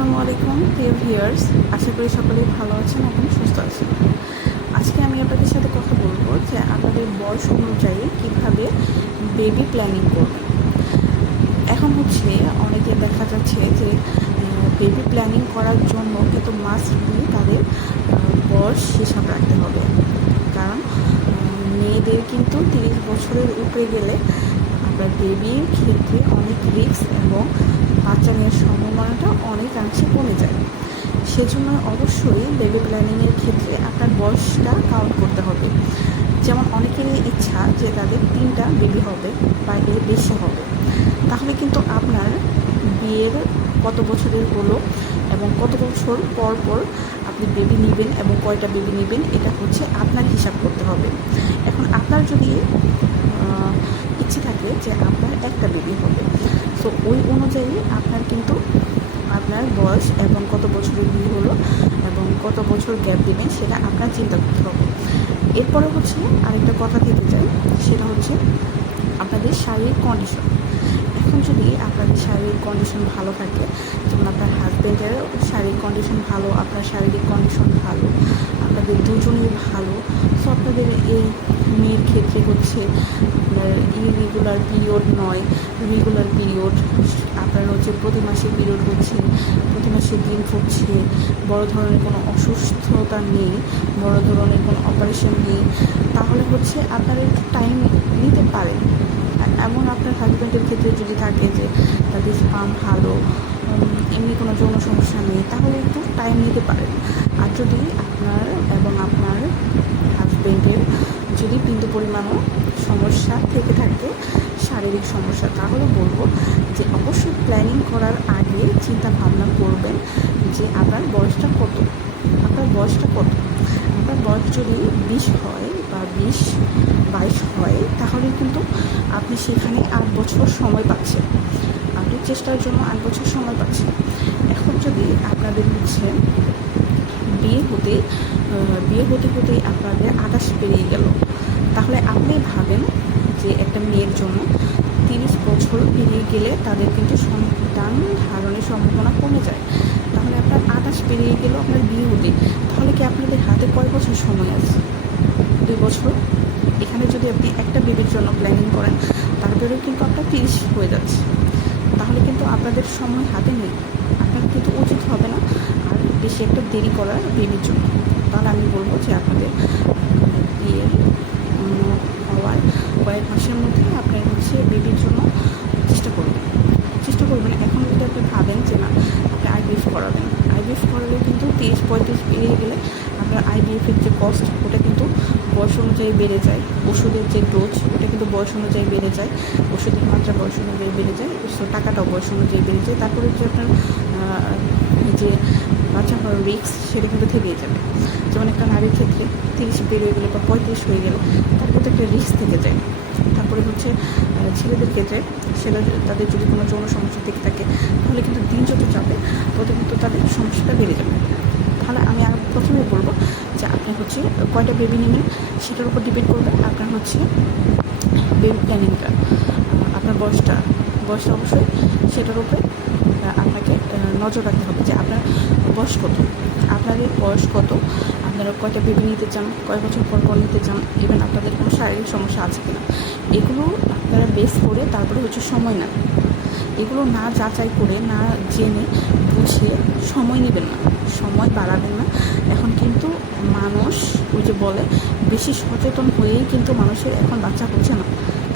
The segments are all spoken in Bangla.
আসসালামু আলাইকুম প্রিয় ভিউয়ার্স আশা করি সকলেই ভালো আছেন এবং সুস্থ আছেন আজকে আমি আপনাদের সাথে কথা বলব যে আপনাদের বয়স অনুযায়ী কীভাবে বেবি প্ল্যানিং করবেন। এখন হচ্ছে অনেকে দেখা যাচ্ছে যে বেবি প্ল্যানিং করার জন্য কিন্তু মাস্টলি তাদের আহ, বয়স হিসাব রাখতে হবে। কারণ মেয়েদের কিন্তু তিরিশ বছরের উপরে গেলে আপনার বেবির ক্ষেত্রে অনেক রিস্ক এবং বাচ্চা নেওয়ার সম্ভাবনাটা অনেকাংশে কমে যায়। সেজন্য অবশ্যই বেবি প্ল্যানিংয়ের ক্ষেত্রে আপনার বয়সটা কাউন্ট করতে হবে। যেমন অনেকেরই ইচ্ছা যে তাদের তিনটা বেবি হবে বা এর বেশি হবে। তাহলে কিন্তু আপনার বিয়ের কত বছরের হলো এবং কত বছর পর পর আপনি বেবি নেবেন এবং কয়টা বেবি নেবেন, এটা হচ্ছে আপনার হিসাব করতে হবে। এখন আপনার যদি ইচ্ছে থাকে যে আপনার একটা বেবি হবে। সো ওই অনুযায়ী আপনার কিন্তু আপনার বয়স এবং কত বছরের বিয়ে হলো এবং কত বছর গ্যাপ দেবেন সেটা আপনার চিন্তা করতে হবে। এরপরে হচ্ছে আরেকটা কথা থেকে যায় সেটা হচ্ছে আপনাদের শারীরিক কন্ডিশন এখন যদি আপনাদের শারীরিক কন্ডিশন ভালো থাকে, যেমন আপনার হাজব্যান্ডের শারীরিক কন্ডিশন ভালো, আপনার শারীরিক কন্ডিশন ভালো, আপনাদের দুজনের ভালো সো আপনাদের এই মেয়ের ক্ষেত্রে হচ্ছে। আপনার ইরেগুলার পিরিয়ড নয় রেগুলার পিরিয়ড আপনার হচ্ছে প্রতি মাসে পিরিয়ড হচ্ছে, প্রতি মাসে দিন হচ্ছে। বড় ধরনের কোনো অসুস্থতা নেই, বড় ধরনের কোনো অপারেশন নেই। তাহলে হচ্ছে আপনারা একটু টাইম নিতে পারেন। এমন আপনার হাজব্যান্ডের ক্ষেত্রে যদি থাকে যে তাদের স্পাম ভালো এমনি কোনো যৌন সমস্যা নেই, তাহলে একটু টাইম নিতে পারেন। আর যদি আপনার এবং আপনার যদি বিন্দু পরিমাণও সমস্যা থেকে থাকে, শারীরিক সমস্যা, তাহলে বলব যে অবশ্যই প্ল্যানিং করার আগে চিন্তা ভাবনা করবেন যে আপনার বয়সটা কত? আপনার বয়সটা কত? আপনার বয়স যদি বিশ হয় বা বিশ বাইশ হয়, তাহলে কিন্তু আপনি সেখানে আট বছর সময় পাচ্ছেন। আপনি চেষ্টার জন্য আট বছর সময় পাচ্ছেন। এখন যদি আপনাদের হচ্ছে বিয়ে হতে বিয়ে হতে হতেই আপনাদের আঠাশ পেরিয়ে গেল। তাহলে আপনি ভাবেন যে একটা মেয়ের জন্য তিরিশ বছর পেরিয়ে গেলে তাদের কিন্তু সন্তান ধারণের সম্ভাবনা কমে যায়। তাহলে আপনার আঠাশ পেরিয়ে গেল আপনার বিয়ে হতে। তাহলে কি আপনাদের হাতে কয় বছর সময় আছে? দুই বছর। এখানে যদি আপনি একটা বেবির জন্য প্ল্যানিং করেন তারপরেও কিন্তু আপনার তিরিশ হয়ে যাচ্ছে। তাহলে কিন্তু আপনাদের সময় হাতে নেই। আপনার কিন্তু উচিত হবে না বেশি একটা দেরি করার বেবির জন্য তাহলে আমি বলব যে আপনাদের বিয়ে হওয়ার কয়েক মাসের মধ্যে আপনার হচ্ছে বেবির জন্য চেষ্টা করবেন চেষ্টা করবেন, এখন যদি আপনি ভাবেন যে না, আপনি আইবিএফ করাবেন। আইবিএফ করালে কিন্তু তিরিশ, পঁয়ত্রিশ পেরিয়ে গেলে আপনার আইবিএফের যে কস্ট ওটা কিন্তু বয়স অনুযায়ী বেড়ে যায়। ওষুধের যে ডোজ ওটা কিন্তু বয়স অনুযায়ী বেড়ে যায়। ওষুধের মাত্রা বয়স অনুযায়ী বেড়ে যায়। টাকাটাও বয়স অনুযায়ী বেড়ে যায়। তারপরে যে আপনার যে বাচ্চা হওয়ার রিক্স সেটা কিন্তু থেকেই যাবে। যেমন একটা নারীর ক্ষেত্রে তিরিশ পেরিয়ে গেলে বা পঁয়ত্রিশ হয়ে গেলে, তার কিন্তু একটা রিস্ক থেকে যায়। তারপরে হচ্ছে ছেলেদের ক্ষেত্রে সেটা তাদের যদি কোনো যৌন সমস্যা থেকে থাকে, তাহলে কিন্তু দিন যত যাবে, তত কিন্তু তাদের সমস্যাটা বেড়ে যাবে। তাহলে আমি আর প্রথমে বলব যে আপনি হচ্ছে কয়টা বেবি নেবেন, সেটার উপর ডিপেন্ড করবে আপনার হচ্ছে বেবি প্ল্যানিংটা আপনার বয়সটা বয়সটা অবশ্যই সেটার উপরে আপনাকে নজর রাখতে হবে যে আপনার বয়স কত? আপনাদের বয়স কত? আপনারা কয়টা বেবি নিতে চান? কয় বছর পর পর নিতে চান? ইভেন আপনাদের কোনো শারীরিক সমস্যা আছে কিনা? এগুলো আপনারা বেস করে তারপরে হচ্ছে সময় নেন। এগুলো না যাচাই করে, না জেনে বুঝে সময় নেবেন না। সময় বাড়াবেন না। এখন কিন্তু মানুষ ওই যে বলে, বেশি সচেতন হয়েই কিন্তু মানুষের এখন বাচ্চা হচ্ছে না।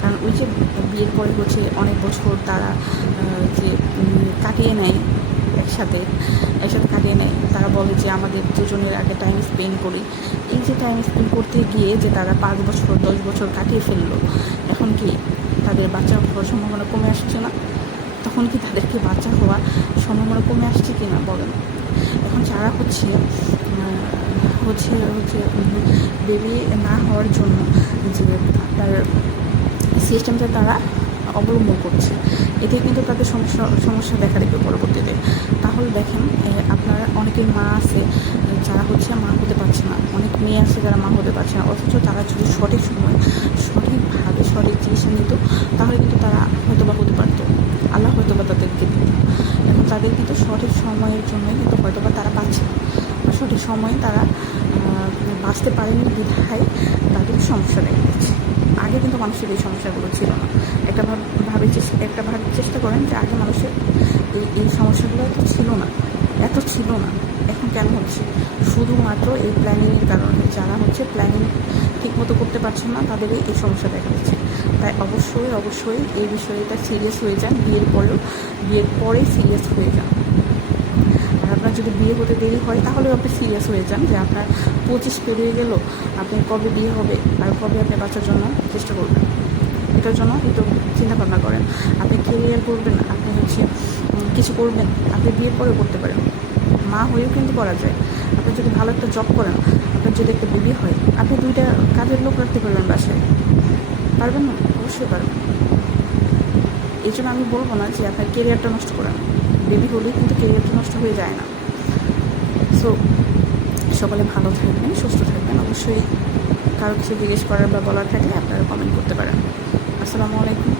কারণ ওই যে বিয়ের পরে হচ্ছে অনেক বছর তারা যে কাটিয়ে নেয় একসাথে। একসাথে কাটিয়ে নেয়। তারা বলে যে, আমাদের দুজনের আগে টাইম স্পেন্ড করি। এই যে টাইম স্পেন্ড করতে গিয়ে যে তারা পাঁচ বছর, দশ বছর কাটিয়ে ফেলল, এখন কি তাদের বাচ্চা হওয়ার সম্ভাবনা কমে আসছে না? তখন কি তাদেরকে বাচ্চা হওয়ার সম্ভাবনা কমে আসছে কি না বলেন? এখন যারা হচ্ছে হচ্ছে হচ্ছে বেবি না হওয়ার জন্য যে আপনার সিস্টেমটা তারা অবলম্বন করছে। এতে কিন্তু তাদের সমস্যা সমস্যা দেখা দেবে পরবর্তীতে। তাহলে দেখেন আপনার অনেকের মা আছে যারা হচ্ছে মা হতে পারছে না। অনেক মেয়ে আছে যারা মা হতে পারছে না। অথচ তারা যদি সঠিক সময়, সঠিকভাবে সঠিক চিকিৎসা নিত, তাহলে কিন্তু তারা হয়তো বা হতে পারতো। আল্লাহ হয়তো বা তাদেরকে দিত। এখন তাদের কিন্তু সঠিক সময়ের জন্য কিন্তু হয়তো বা তারা পাচ্ছে না। সঠিক সময়ে তারা বাঁচতে পারেনি বিধায় তাদের সমস্যা দেখা যাচ্ছে আগে কিন্তু মানুষের এই সমস্যাগুলো ছিল না। একটা ভাব- চেষ্টা, একটা ভাবে চেষ্টা করেন যে আগে মানুষের এই এই সমস্যাগুলো এত ছিল না, এত ছিল না, এখন কেন হচ্ছে? শুধুমাত্র এই প্ল্যানিংয়ের কারণে যারা হচ্ছে প্ল্যানিং ঠিকমতো করতে পারছেন না, তাদেরই এই সমস্যা দেখা দিচ্ছে। তাই অবশ্যই অবশ্যই এই বিষয়টা সিরিয়াস হয়ে যান, বিয়ের পরেও, বিয়ের পরেই সিরিয়াস হয়ে যান। আর আপনার যদি বিয়ে হতে দেরি হয়, তাহলেও আপনি সিরিয়াস হয়ে যান যে আপনার পঁচিশ পেরিয়ে গেল, আপনি কবে বিয়ে হবে, আর কবে আপনি বাচ্চার জন্য চেষ্টা করবেন। এটার জন্য একটু চিন্তা ভাবনা করেন। আপনি কেরিয়ার করবেন, আপনি হচ্ছে কিছু করবেন, আপনি বিয়ের পরেও করতে পারেন। মা হয়েও কিন্তু করা যায়। আপনি যদি ভালো একটা জব করেন, আপনার যদি একটা বেবি হয়, আপনি দুইটা কাজের লোক রাখতে পারবেন বাসায়। পারবেন না? অবশ্যই পারবেন। এই জন্য আমি বলব না যে আপনার কেরিয়ারটা নষ্ট করেন। বেবি হলেই কিন্তু কেরিয়ারটা নষ্ট হয়ে যায় না। সো সকলে ভালো থাকবেন, সুস্থ থাকবেন। অবশ্যই কারও কিছু জিজ্ঞেস করার বা বলার থাকলে আপনারা কমেন্ট করতে পারেন। আসসালামু আলাইকুম।